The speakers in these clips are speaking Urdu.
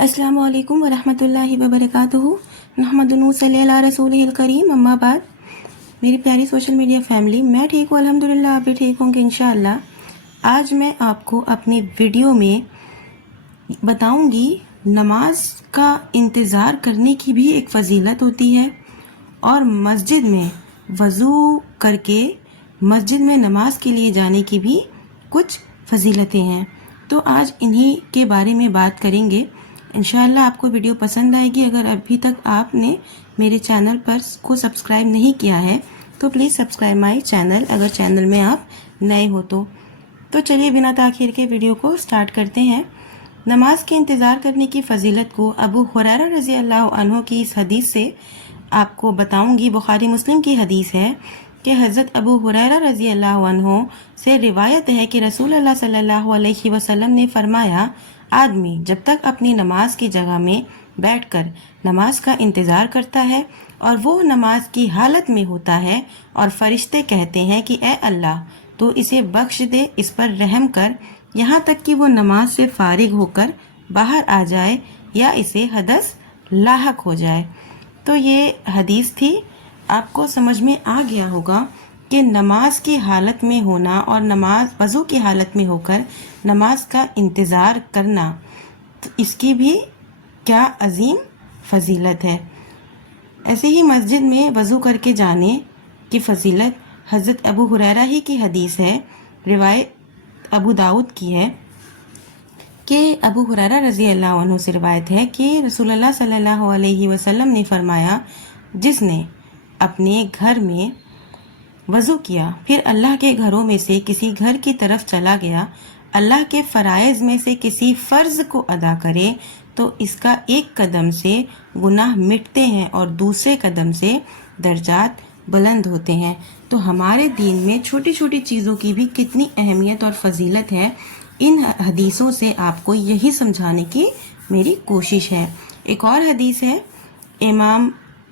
السلام علیکم ورحمۃ اللہ وبرکاتہ۔ نحمدہ صلی اللہ رسول الکریم، اما بعد۔ میری پیاری سوشل میڈیا فیملی، میں ٹھیک ہوں الحمدللہ، آپ بھی ٹھیک ہوں گے انشاءاللہ۔ آج میں آپ کو اپنی ویڈیو میں بتاؤں گی نماز کا انتظار کرنے کی بھی ایک فضیلت ہوتی ہے، اور مسجد میں وضو کر کے مسجد میں نماز کے لیے جانے کی بھی کچھ فضیلتیں ہیں۔ تو آج انہی کے بارے میں بات کریں گے۔ انشاءاللہ آپ کو ویڈیو پسند آئے گی۔ اگر ابھی تک آپ نے میرے چینل پر کو سبسکرائب نہیں کیا ہے تو پلیز سبسکرائب مائی چینل، اگر چینل میں آپ نئے ہو تو چلیے بنا تاخیر کے ویڈیو کو سٹارٹ کرتے ہیں۔ نماز کے انتظار کرنے کی فضیلت کو ابو ہریرہ رضی اللہ عنہ کی اس حدیث سے آپ کو بتاؤں گی۔ بخاری مسلم کی حدیث ہے کہ حضرت ابو ہریرہ رضی اللہ عنہ سے روایت ہے کہ رسول اللہ صلی اللہ علیہ وسلم نے فرمایا، آدمی جب تک اپنی نماز کی جگہ میں بیٹھ کر نماز کا انتظار کرتا ہے اور وہ نماز کی حالت میں ہوتا ہے اور فرشتے کہتے ہیں کہ اے اللہ تو اسے بخش دے، اس پر رحم کر، یہاں تک کہ وہ نماز سے فارغ ہو کر باہر آ جائے یا اسے حدث لاحق ہو جائے۔ تو یہ حدیث تھی، آپ کو سمجھ میں آ گیا ہوگا کہ نماز کی حالت میں ہونا اور وضو کی حالت میں ہو کر نماز کا انتظار کرنا، اس کی بھی کیا عظیم فضیلت ہے۔ ایسے ہی مسجد میں وضو کر کے جانے کی فضیلت حضرت ابو ہریرہ ہی کی حدیث ہے، روایت ابو داؤد کی ہے کہ ابو ہریرہ رضی اللہ عنہ سے روایت ہے کہ رسول اللہ صلی اللہ علیہ وسلم نے فرمایا، جس نے اپنے گھر میں وضو کیا پھر اللہ کے گھروں میں سے کسی گھر کی طرف چلا گیا، اللہ کے فرائض میں سے کسی فرض کو ادا کرے تو اس کا ایک قدم سے گناہ مٹتے ہیں اور دوسرے قدم سے درجات بلند ہوتے ہیں۔ تو ہمارے دین میں چھوٹی چھوٹی چیزوں کی بھی کتنی اہمیت اور فضیلت ہے، ان حدیثوں سے آپ کو یہی سمجھانے کی میری کوشش ہے۔ ایک اور حدیث ہے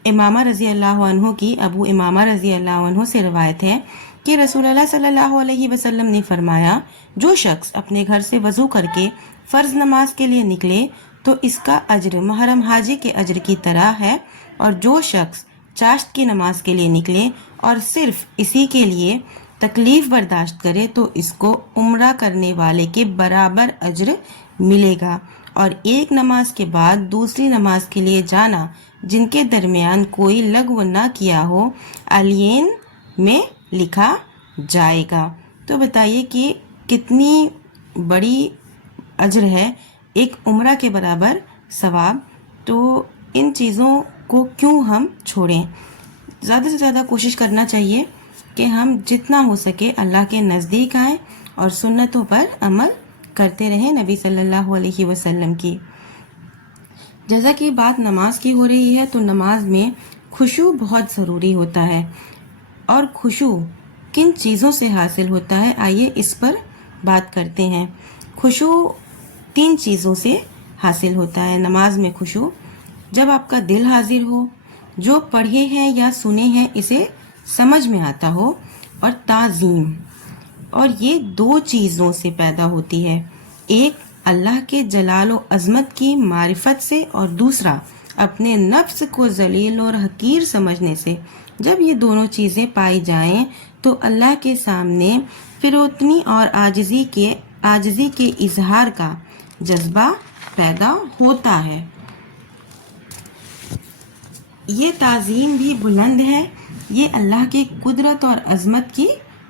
امامہ رضی اللہ عنہ کی، ابو امامہ رضی اللہ عنہ سے روایت ہے کہ رسول اللہ صلی اللہ علیہ وسلم نے فرمایا، جو شخص اپنے گھر سے وضو کر کے فرض نماز کے لیے نکلے تو اس کا اجر محرم حاجی کے اجر کی طرح ہے، اور جو شخص چاشت کی نماز کے لیے نکلے اور صرف اسی کے لیے تکلیف برداشت کرے تو اس کو عمرہ کرنے والے کے برابر اجر ملے گا، اور ایک نماز کے بعد دوسری نماز کے لیے جانا جن کے درمیان کوئی لغو نہ کیا ہو علین میں لکھا جائے گا۔ تو بتائیے کہ کتنی بڑی اجر ہے، ایک عمرہ کے برابر ثواب۔ تو ان چیزوں کو کیوں ہم چھوڑیں؟ زیادہ سے زیادہ کوشش کرنا چاہیے کہ ہم جتنا ہو سکے اللہ کے نزدیک آئیں اور سنتوں پر عمل کرتے رہیں نبی صلی اللہ علیہ وسلم کی۔ جیسا کہ بات نماز کی ہو رہی ہے تو نماز میں خشوع بہت ضروری ہوتا ہے، اور خشوع کن چیزوں سے حاصل ہوتا ہے آئیے اس پر بات کرتے ہیں۔ خشوع 3 چیزوں سے حاصل ہوتا ہے نماز میں۔ خشوع جب آپ کا دل حاضر ہو، جو پڑھے ہیں یا سنے ہیں اسے سمجھ میں آتا ہو، اور تعظیم، اور یہ 2 چیزوں سے پیدا ہوتی ہے، ایک اللہ کے جلال و عظمت کی معرفت سے اور دوسرا اپنے نفس کو ذلیل اور حقیر سمجھنے سے۔ جب یہ دونوں چیزیں پائی جائیں تو اللہ کے سامنے فروتنی اور عاجزی کے اظہار کا جذبہ پیدا ہوتا ہے۔ یہ تعظیم بھی بلند ہے، یہ اللہ کی قدرت اور عظمت کی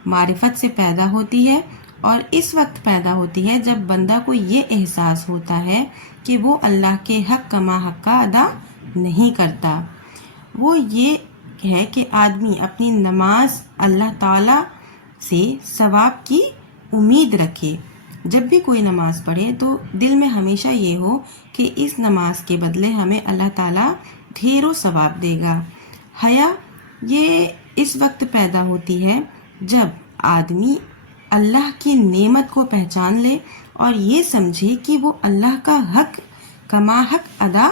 معرفت سے پیدا ہوتی ہے، اور اس وقت پیدا ہوتی ہے جب بندہ کو یہ احساس ہوتا ہے کہ وہ اللہ کے حق کما حق کا ادا نہیں کرتا۔ وہ یہ ہے کہ آدمی اپنی نماز اللہ تعالی سے ثواب کی امید رکھے۔ جب بھی کوئی نماز پڑھے تو دل میں ہمیشہ یہ ہو کہ اس نماز کے بدلے ہمیں اللہ تعالیٰ ڈھیروں ثواب دے گا۔ حیا یہ اس وقت پیدا ہوتی ہے جب آدمی اللہ کی نعمت کو پہچان لے اور یہ سمجھے کہ وہ اللہ کا حق کما حق ادا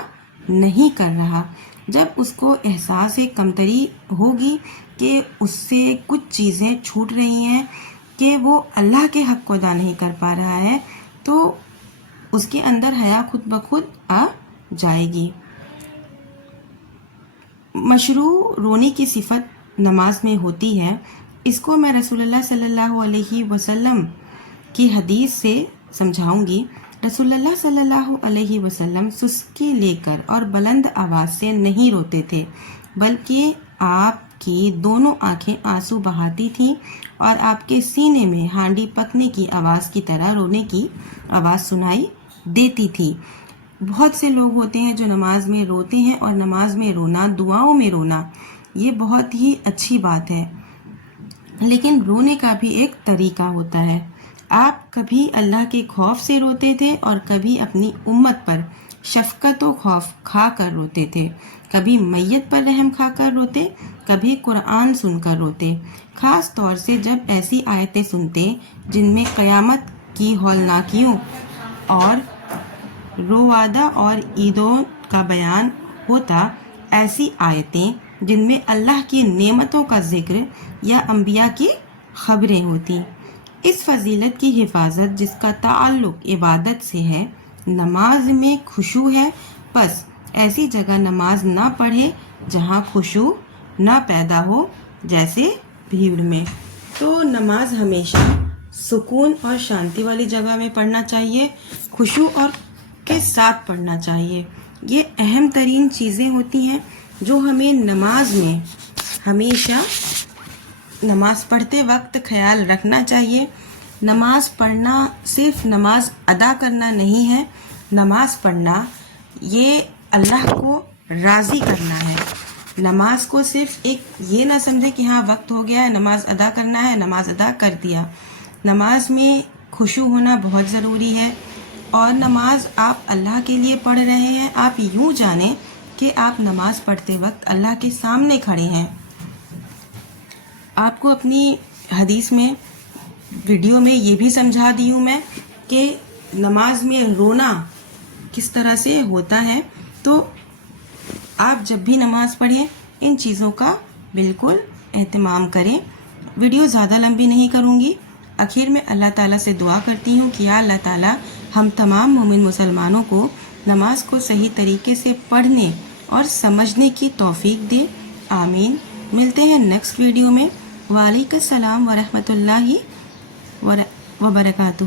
نہیں کر رہا۔ جب اس کو احساس کمتری ہوگی کہ اس سے کچھ چیزیں چھوٹ رہی ہیں، کہ وہ اللہ کے حق کو ادا نہیں کر پا رہا ہے، تو اس کے اندر حیا خود بخود آ جائے گی۔ مشروع رونے کی صفت نماز میں ہوتی ہے، اس کو میں رسول اللہ صلی اللہ علیہ وسلم کی حدیث سے سمجھاؤں گی۔ رسول اللہ صلی اللہ علیہ وسلم سسکی لے کر اور بلند آواز سے نہیں روتے تھے، بلکہ آپ کی دونوں آنکھیں آنسو بہاتی تھیں اور آپ کے سینے میں ہانڈی پکنے کی آواز کی طرح رونے کی آواز سنائی دیتی تھی۔ بہت سے لوگ ہوتے ہیں جو نماز میں روتے ہیں، اور نماز میں رونا، دعاؤں میں رونا، یہ بہت ہی اچھی بات ہے، لیکن رونے کا بھی ایک طریقہ ہوتا ہے۔ آپ کبھی اللہ کے خوف سے روتے تھے اور کبھی اپنی امت پر شفقت و خوف کھا کر روتے تھے، کبھی میت پر رحم کھا کر روتے، کبھی قرآن سن کر روتے، خاص طور سے جب ایسی آیتیں سنتے جن میں قیامت کی ہولناکیوں اور روادہ اور عیدوں کا بیان ہوتا، ایسی آیتیں جن میں اللہ کی نعمتوں کا ذکر یا انبیاء کی خبریں ہوتی۔ اس فضیلت کی حفاظت جس کا تعلق عبادت سے ہے، نماز میں خشوع ہے، پس ایسی جگہ نماز نہ پڑھے جہاں خشوع نہ پیدا ہو، جیسے بھیڑ میں۔ تو نماز ہمیشہ سکون اور شانتی والی جگہ میں پڑھنا چاہیے، خشوع اور کے ساتھ پڑھنا چاہیے۔ یہ اہم ترین چیزیں ہوتی ہیں جو ہمیں نماز میں ہمیشہ نماز پڑھتے وقت خیال رکھنا چاہیے۔ نماز پڑھنا صرف نماز ادا کرنا نہیں ہے، نماز پڑھنا یہ اللہ کو راضی کرنا ہے۔ نماز کو صرف ایک یہ نہ سمجھے کہ ہاں وقت ہو گیا ہے نماز ادا کرنا ہے، نماز ادا کر دیا۔ نماز میں خشوع ہونا بہت ضروری ہے، اور نماز آپ اللہ کے لیے پڑھ رہے ہیں، آپ یوں جانیں کہ آپ نماز پڑھتے وقت اللہ کے سامنے کھڑے ہیں۔ آپ کو اپنی حدیث میں، ویڈیو میں یہ بھی سمجھا دی ہوں میں کہ نماز میں رونا کس طرح سے ہوتا ہے، تو آپ جب بھی نماز پڑھیں ان چیزوں کا بالکل اہتمام کریں۔ ویڈیو زیادہ لمبی نہیں کروں گی، آخر میں اللہ تعالیٰ سے دعا کرتی ہوں کہ یا اللہ تعالیٰ ہم تمام مومن مسلمانوں کو نماز کو صحیح طریقے سے پڑھنے اور سمجھنے کی توفیق دے، آمین۔ ملتے ہیں نیکسٹ ویڈیو میں۔ وعلیکم السلام ورحمۃ اللہ وبرکاتہ۔